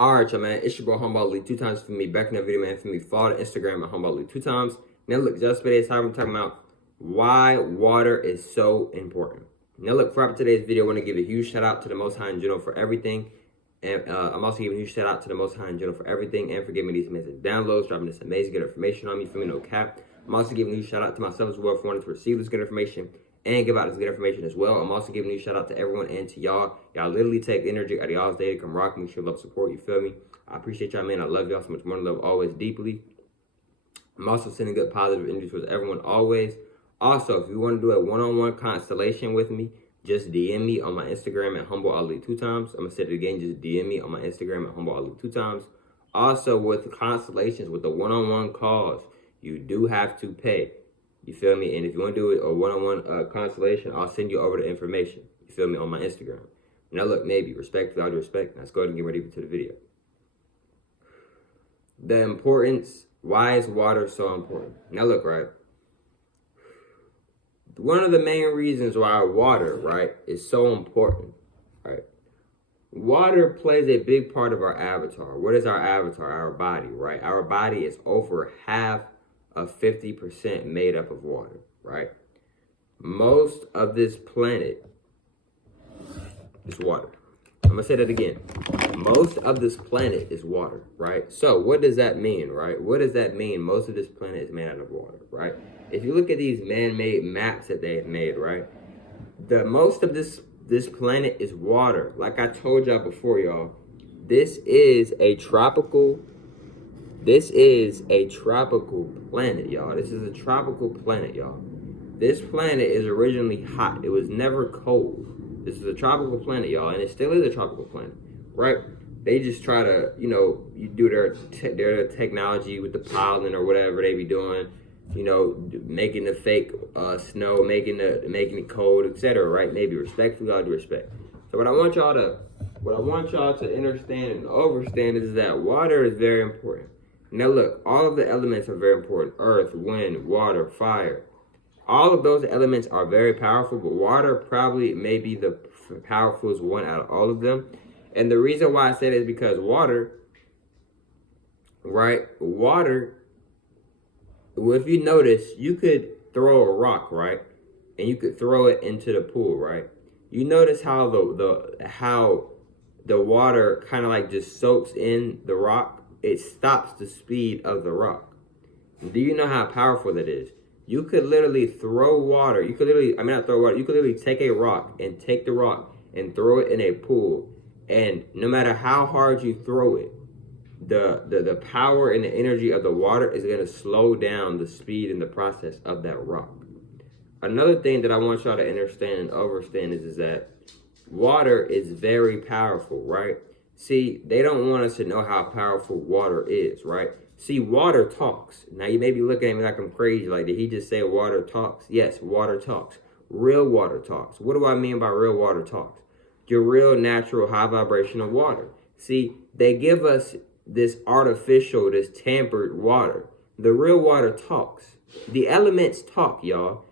Alright, y'all, man. It's your boy Humble Elite 2 times for me. Back in that video, man. For me, follow the Instagram at Humble Elite 2 times. Now, look, just for today's time, I'm talking about why water is so important. Now, look, for today's video, I want to give a huge shout out to the Most High in general for everything. And I'm also giving a huge shout out to the Most High in general for everything and for giving me these amazing downloads, dropping this amazing good information on me. For me, no cap. I'm also giving a huge shout out to myself as well for wanting to receive this good information and give out this good information as well. I'm also giving a shout out to everyone and to y'all. Y'all literally take the energy out of y'all's day to come rock me, show love, support, you feel me? I appreciate y'all, man. I love y'all so much more than love, always deeply. I'm also sending good positive energy towards everyone always. Also, if you want to do a one-on-one constellation with me, just DM me on my Instagram at Humble Ali 2 times. I'm going to say it again, just DM me on my Instagram at Humble Ali 2 times. Also, with the constellations, with the one-on-one calls, you do have to pay. You feel me? And if you want to do a one-on-one constellation, I'll send you over the information. You feel me? On my Instagram. Now, look, maybe, respectfully, all due respect. Let's go ahead and get ready to the video. The importance, why is water so important? Now, look, right? One of the main reasons why water, right, is so important, right? Water plays a big part of our avatar. What is our avatar? Our body, right? Our body is over half of 50% made up of water, right? Most of this planet is water. I'm gonna say that again. Most of this planet is water, right? So what does that mean, right? What does that mean? Most of this planet is made out of water, right? If you look at these man-made maps that they have made, right? The most of this planet is water. Like I told y'all before, y'all, this is a tropical planet, y'all. This is a tropical planet, y'all. This planet is originally hot. It was never cold. This is a tropical planet, y'all, and it still is a tropical planet, right? They just try to, you do their technology with the pollen or whatever they be doing, making the fake snow, making it cold, etc. Right? Maybe respectfully, all due respect. So what I want y'all to understand and understand is that water is very important. Now look, all of the elements are very important. Earth, wind, water, fire. All of those elements are very powerful, but water probably may be the powerfulest one out of all of them. And the reason why I say that is because water, right? Water, if you notice, you could throw a rock, right? And you could throw it into the pool, right? You notice how the water kind of like just soaks in the rock. It stops the speed of the rock. Do you know how powerful that is? You could literally throw water. You could literally, not throw water. You could literally take a rock and take the rock and throw it in a pool. And no matter how hard you throw it, the power and the energy of the water is going to slow down the speed and the process of that rock. Another thing that I want y'all to understand and understand is that water is very powerful, right? See, they don't want us to know how powerful water is, right? See, water talks. Now, you may be looking at me like I'm crazy. Like, did he just say water talks? Yes, water talks. Real water talks. What do I mean by real water talks? Your real, natural, high vibrational water. See, they give us this artificial, this tampered water. The real water talks. The elements talk, y'all.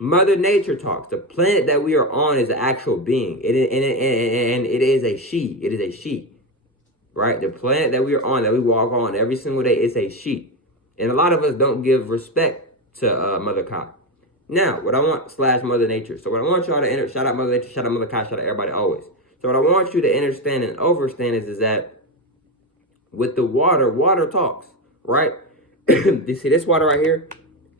Mother Nature talks. The planet that we are on is an actual being. And it is a she. It is a she. Right? The planet that we are on, that we walk on every single day, is a she. And a lot of us don't give respect to Mother Kai. Now, what I want, / Mother Nature. So what I want y'all to shout out Mother Nature, shout out Mother Kai, shout out everybody always. So what I want you to understand and understand is that with the water, water talks, right? You see this water right here?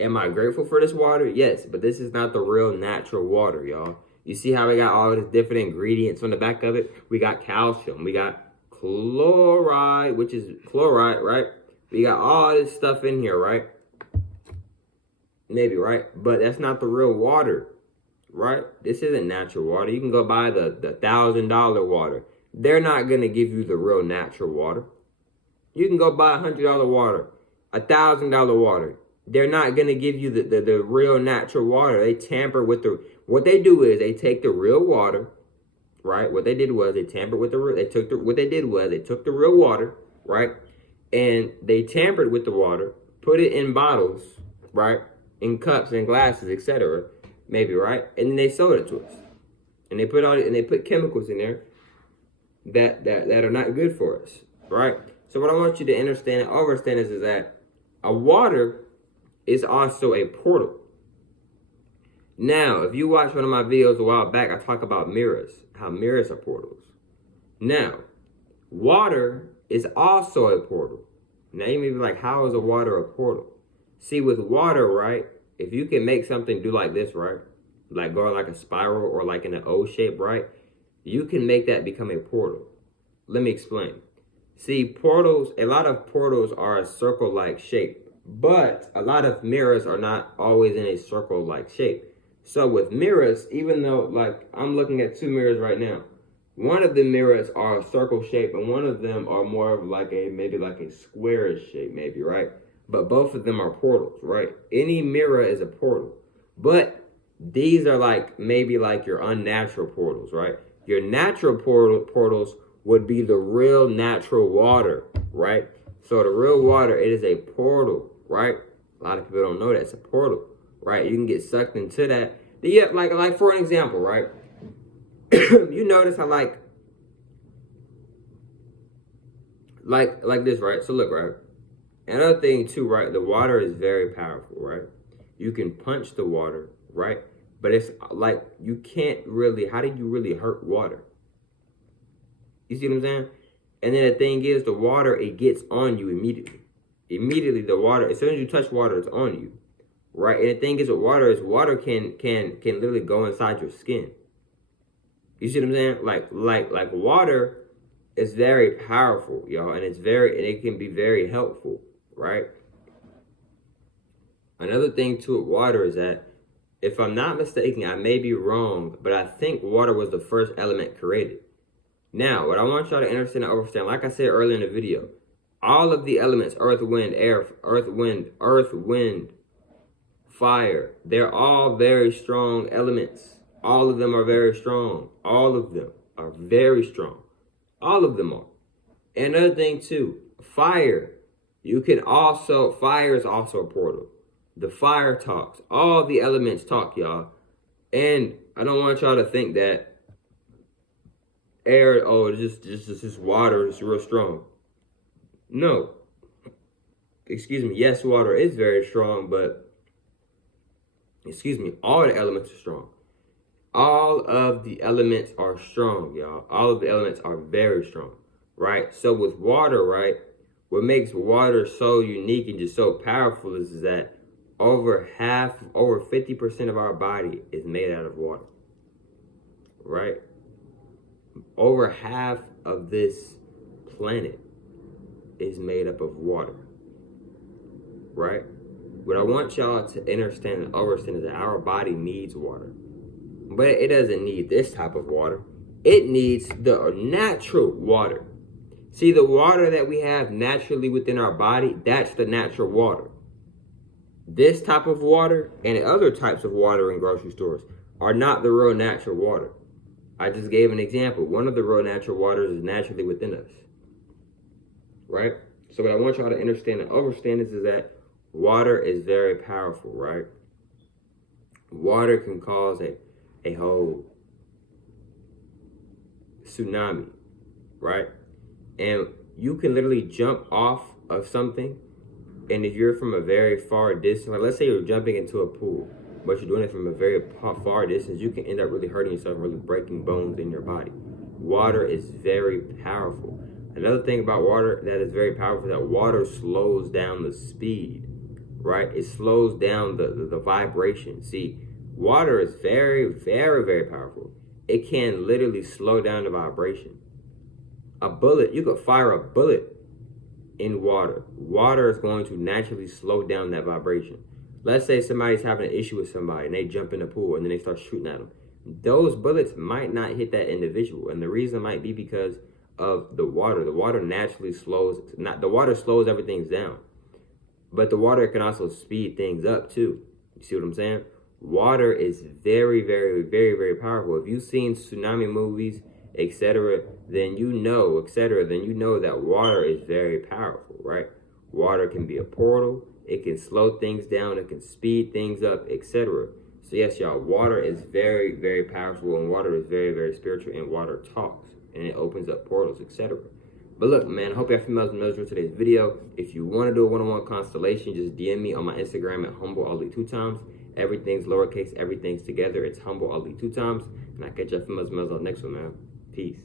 Am I grateful for this water? Yes, but this is not the real natural water, y'all. You see how we got all these different ingredients on the back of it? We got calcium, we got chloride, which is chloride, right? We got all this stuff in here, right? Maybe, right? But that's not the real water, right? This isn't natural water. You can go buy the $1,000 water. They're not going to give you the real natural water. You can go buy $100 water, $1,000 water. They're not going to give you the real natural water. They tamper with what they do is they take the real water, right? What they did was they tampered with what they did was they took the real water, right? And they tampered with the water, put it in bottles, right? In cups and glasses, etc. Maybe, right? And then they sold it to us. And they put chemicals in there that are not good for us. right? So what I want you to understand and understand is that a water is also a portal. Now, if you watch one of my videos a while back, I talk about mirrors, how mirrors are portals. Now, water is also a portal. Now you may be like, how is a water a portal? See, with water, right, if you can make something do like this, right, like go like a spiral or like in an O shape, right, you can make that become a portal. Let me explain. See, portals, a lot of portals are a circle-like shape, but a lot of mirrors are not always in a circle-like shape. So with mirrors, even though, like, I'm looking at two mirrors right now, one of the mirrors are a circle shape and one of them are more of like a, maybe like a squarish shape, maybe, right? But both of them are portals, right? Any mirror is a portal. But these are like, maybe like your unnatural portals, right? Your natural portals would be the real natural water, right? So the real water, it is a portal, right? A lot of people don't know that it's a portal, right? You can get sucked into that. Yeah, like for an example, right? You notice how like this, right? So look, right? Another thing too, right? The water is very powerful, right? You can punch the water, right? But it's like you can't really. How do you really hurt water? You see what I'm saying? And then the thing is, the water, it gets on you immediately. Immediately, the water, as soon as you touch water, it's on you, right? And the thing is, with water can literally go inside your skin. You see what I'm saying? Like water is very powerful, y'all, and it can be very helpful, right? Another thing to water is that, if I'm not mistaken, I may be wrong, but I think water was the first element created. Now, what I want y'all to understand and understand, like I said earlier in the video, all of the elements, earth, wind, air, earth, wind, fire, they're all very strong elements. All of them are very strong. All of them are very strong. All of them are. And another thing too, fire. Fire is also a portal. The fire talks. All the elements talk, y'all. And I don't want y'all to think that air, oh, it's just water, it's real strong. No. Excuse me. Yes, water is very strong, but all the elements are strong. All of the elements are strong, y'all. All of the elements are very strong, right? So with water, right, what makes water so unique and just so powerful is that over 50% of our body is made out of water, right? Over half of this planet is made up of water, right? What I want y'all to understand and understand is that our body needs water. But it doesn't need this type of water. It needs the natural water. See, the water that we have naturally within our body, that's the natural water. This type of water and other types of water in grocery stores are not the real natural water. I just gave an example. One of the real natural waters is naturally within us, right? So what I want y'all to understand and understand is that water is very powerful, right? Water can cause a whole tsunami, right? And you can literally jump off of something, and if you're from a very far distance, like let's say you're jumping into a pool, but you're doing it from a very far distance, you can end up really hurting yourself, really breaking bones in your body. Water is very powerful. Another thing about water that is very powerful is that water slows down the speed, right? It slows down the vibration. See, water is very, very, very powerful. It can literally slow down the vibration. A bullet, you could fire a bullet in water. Water is going to naturally slow down that vibration. Let's say somebody's having an issue with somebody and they jump in the pool and then they start shooting at them. Those bullets might not hit that individual. And the reason might be because of the water. The water naturally the water slows everything down. But the water can also speed things up too. You see what I'm saying? Water is very, very, very, very powerful. If you've seen tsunami movies, etc., then you know that water is very powerful, right? Water can be a portal. It can slow things down. It can speed things up, etc. So yes, y'all, water is very, very powerful, and water is very, very spiritual, and water talks, and it opens up portals, etc. But look, man, I hope y'all females and males enjoyed today's video. If you want to do a one-on-one constellation, just DM me on my Instagram at HumbleAli2times. Everything's lowercase, everything's together. It's HumbleAli2times. And I'll catch y'all females and males on the next one, man. Peace.